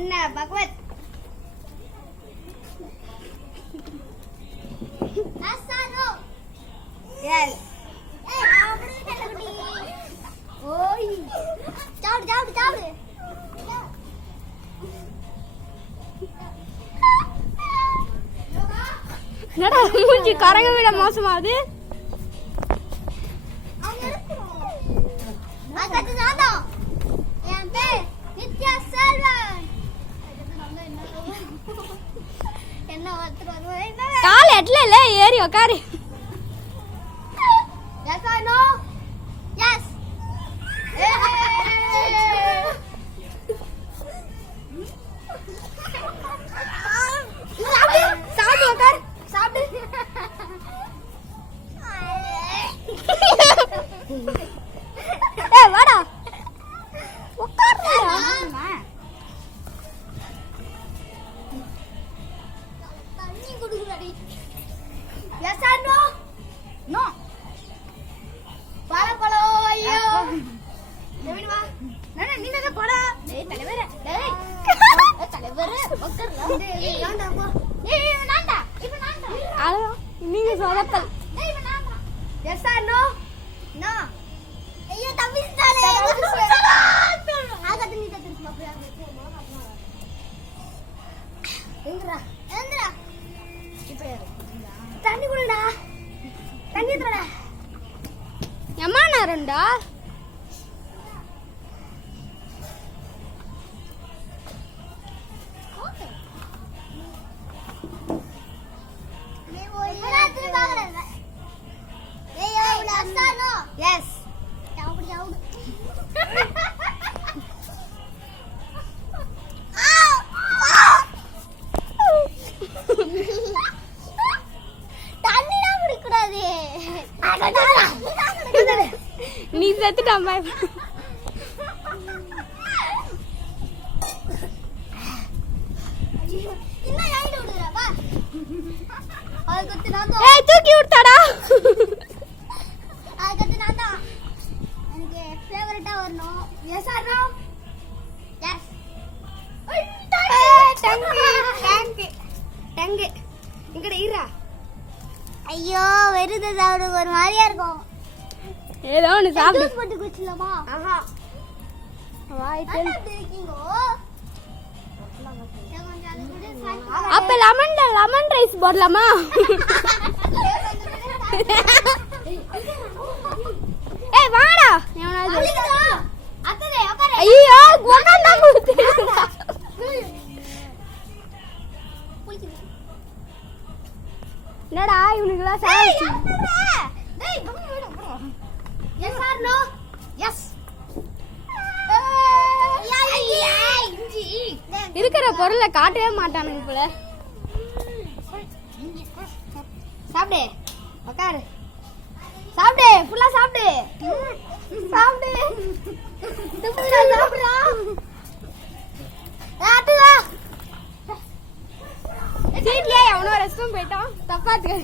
அண்ணா பகவத் அசானோ S ஓய் சாடு சாடு சாடு என்னடா மூஞ்சி கரக விட மோசமாது கால் எட்ல இல்ல ஏறி உக்காரு Yes or no? Yes. சாப்பிடு உக்கார் சாப்பிடு ஏய் வாடா உக்காருடா தண்ணி குடுக்குறடி Yes or no? No. பழம் ஐயோ டேவிட் வா நானே நீ என்ன பழம் டேய் தலைவரே டேய் தலைவரே உட்கார்ல டேய் நான்டா போ ஏய் நான்டா இப்போ நான்டா அட நீங்க சொதப்பல் டேய் இப்போ நான்டா எஸ் ஆர் நோ நோ ஐயோ தப்பிச்சானே ஆகது நீ தப்பிச்சு பாப்பியா எங்கடா எங்கடா இப்போ தண்ணி குடுடா தண்ணி தரடா எம்மா நேரம்டா எஸ் தண்ணிலாம் குடிக்கூடாது நீ செத்துட்டான் ஏய் தூக்கி விட்டாடா எனக்கு ஃபேவரட்டா வரணும் எஸ் ஆர் நோ எஸ் டங்கு இங்கட ஈரா ஐயோ வெறுத சாப்பிடு ஒரு மாதிரியா இருக்கும் ஏதோ ஒன்று சாப்பிடு ஜூஸ் போட்டு குடிச்சலாமா ஆஹா நல்லா இருக்கீங்க அப்ப லெமன் ரைஸ் போடலாமா ஏய் வாடா எவனாவது அத்ததே உட்காரு ஐயோ உட்கார்ந்தா குடுத்து என்னடா இவனுக்குலாம் சாப்பிட்டு டேய் எஸ் ஆர் நோ எஸ் இருக்கிற பொருளை காட்டவே மாட்டானுங்க போல சாப்பிடு உட்காரு சாப்பிடு ஃபுல்லா சாப்பிடு சாப்பிடு சாப்பிடுறா ஆட்டுவா சீட்லயே அவனோ ரெஸ்டும் போயிட்டான் தப்பாத்து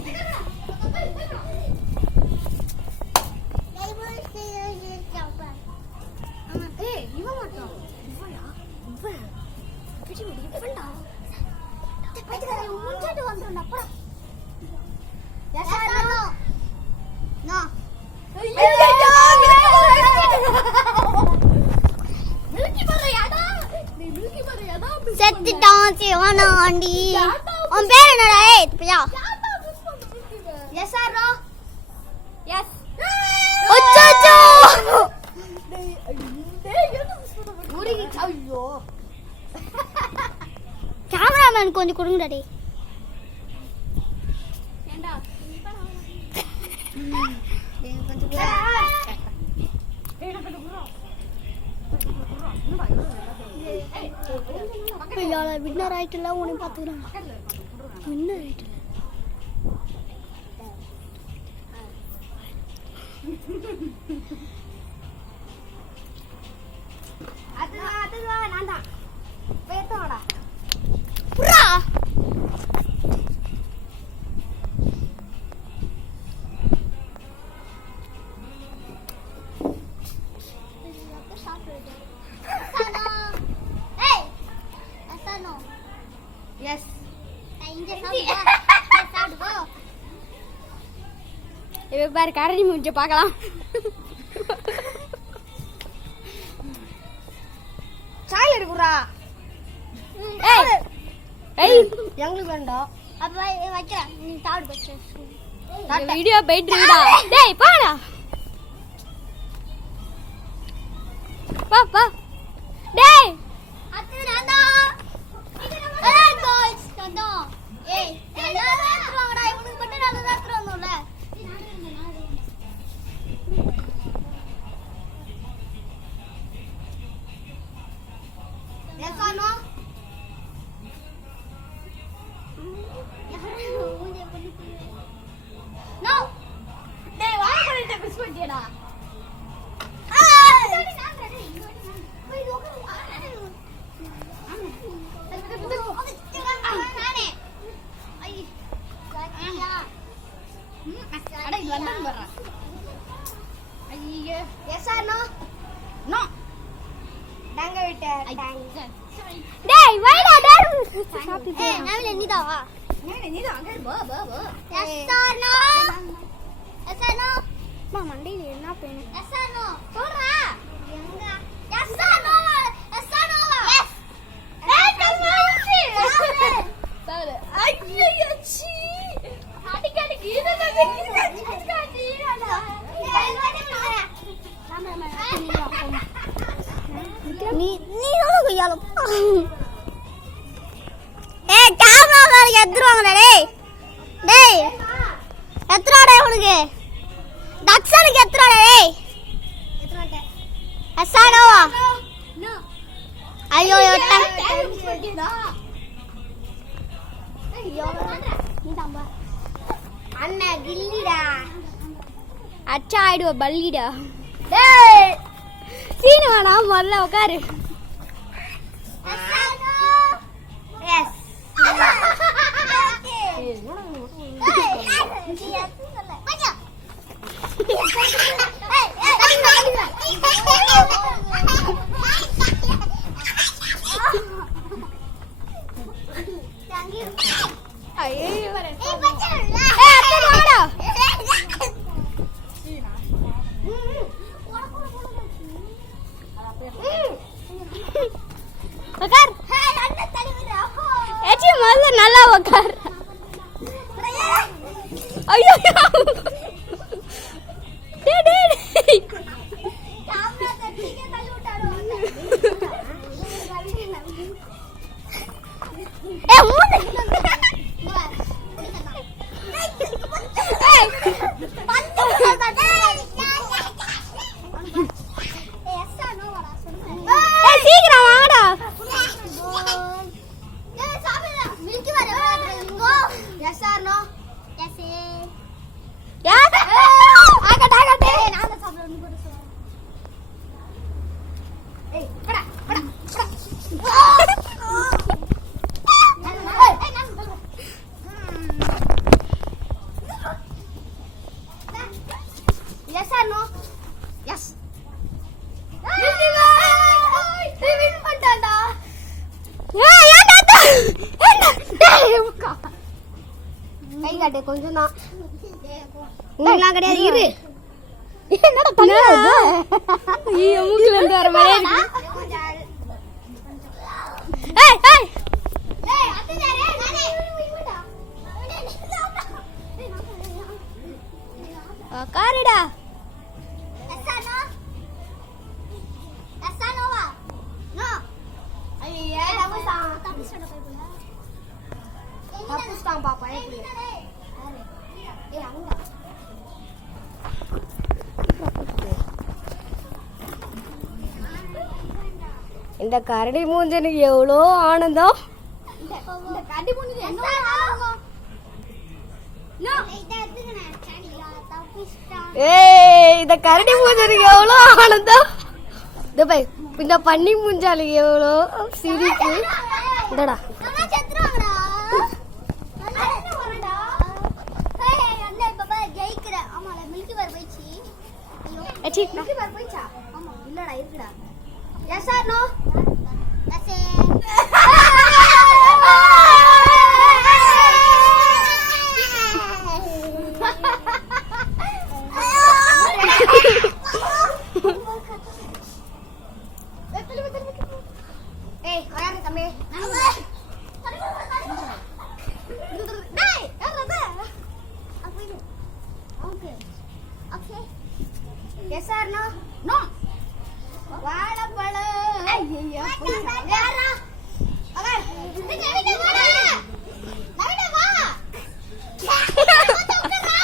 இவன் மட்டும் செத்துட்டான் சிவனாண்டி உன் பேர் என்னடா ஏய்யா எஸ் ஆர் நோ எஸ் அச்சச்சோ ஐயோ கேமராமேன் கொஞ்சம் கொடுங்கடா டேய் ஏண்டா வின்னர் ஆயிட்டுல உன்னை பாத்துக்கிறேன் வின்னர் ஆயிட்டுல அதுவா நான் தான் பேத்தோடா புரா இப்ப பாரு கரடி மூஞ்ச பார்க்கலாம். சாய் எடுக்குறா. ஏய் ஏய் எங்களுக்கு வேண்டாம். அப்ப வைக்கிறேன். நீ சாப்பிடு பச்சை. வீடியோ போயிட்டு இருக்குடா. டேய் போடா. பா பா. டேய் அத்தை நான்தா. ஏய் பாய்ஸ் நான்தா. ஏய் நான் ஏத்துறங்கடா. இவனுக்கு மட்டும் நான் ஏத்துறணும்ல. Yes or no? No. டேய் வாய் பண்ணிட்டு மிஸ் பண்ணிட்டேடா. டேய் வைடா டேய். ஏய் நவில நீதா வா. நீதா அங்க போ போ போ. Yes or no? Yes or no? மா மண்டையில என்ன பேனு? Yes or no? சொல்றா. எங்க? Yes or no? Yes or no? Yes. ஏய் கம்மாச்சி. பாரு. ஐயோ சீ. அடிக்கடி கீதல கீதடி அடா. நீ கையால ஏய் கேமரா காரங்க எடுத்துருவாங்கடா டேய் டேய் எத்துறாடா உனக்கு தக்ஷனுக்கு எத்துறாடா டேய் எத்துறாடா அசானோவா ஐயோ யோட்ட ஐயோ நீ தம்பா அண்ணா கில்லிடா அச்சா ஆயிடுவ பல்லிடா. டேய் சீனு வாடா முதல்ல உட்காரு. Yes. உட்கார். ஏச்சி முதல்ல நல்லா உட்கார். ஐயோ டேய் டேய் கேமரா தட்டிங்க தள்ளி விட்டாரு. ஏய் மூணு ஏய் பந்து போடா டேய். ஏய் எஸ்ஸா நோ வாடா சொல்லுங்க. ஏய் சீக்கிரம் வாடா. ஏய் சாப்பிடுடா மில்கி வர வரங்கோ. Yes or no? எஸ் யார் ஆகடா ஆகடா. ஏய் நான் தான் சாப்பிடுறேன் கூட சொல்லுங்க. ஏய் படா படா படா. ஏய் நான் சொல்றேன். Yes or no? Yes. Milky வா. நீ வின் பண்ணிட்டடா. ஏய் ஏன்டா என்ன டேய் உட்கா. கை காட்டு கொஞ்சம் தான். உனக்குலாம் கிடையாது இரு. என்னடா பண்ணு? ஐயோ மூக்குல இருந்து வர மாதிரி இருக்கு. ஏய் ஏய் ஏய் அத்தனே நானே விடுடா. உட்காருடா. எஸ்ஸானோ? எஸ்ஸானோவா? நோ. ஐயே தப்புடா. தப்புடா போய்டுல. தப்புடா பாப்பா ஏய். ஏய் அங்க. இந்த கரடி மூஞ்சனுக்கு எவ்வளோ ஆனந்தம். இந்த கடி மூஞ்சி என்ன ஆகும்? நோ. இத எடுத்துக்கணே. சரிடா தப்புடா. ஏய் இந்த கரடி மூஞ்சனுக்கு எவ்வளோ ஆனந்தம். இந்த பண்ணி மூஞ்சாலுக்கு எவ்வளோ சிரிப்பு. இந்தடா அண்ணா செத்துறாங்கடா. அண்ணா என்ன வரடா? ஏய் அண்ணா பாப்பா ஜெயிக்கற. ஆமால மில்கி பார் போயிச்சி. ஐயோ ஏச்சி மில்கி பார் போயிச்சா? ஆமா இல்லடா இருக்குடா. Yes or no? Yes. No வாழைப்பழம் ஐயோ யாரா அகர் நவீன வாடா நவீன வா தூக்குறா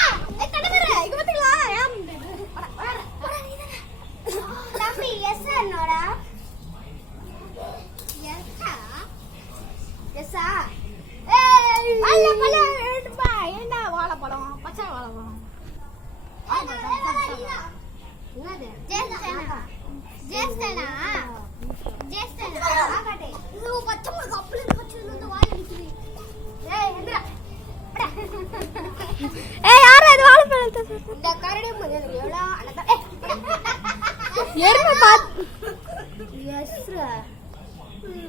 கடவர இங்க பாத்தீங்களா தம்பி எஸ் என்னடா எஸ்ஸா எஸ்ஸா ஏய் வாழைப்பழம் பா என்ன வாழைப்பழம் பச்சை வாழைப்பழம் என்னது ஜேஸ்டனா ஜேஸ்டனா ஜேஸ்டனா ஆகட்டே இது பச்சை மிளகாய் அப்படியே பச்சைல இருந்து வாயில நிக்குது ஏய் எந்திரா ஏய் யாரா இது வாழைப்பழத்தை இந்த கரடி முதல்ல எவ்வளோ அழகா எருமை பாத் எஸ்ரா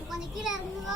கொஞ்சம் கீழே இறங்குங்க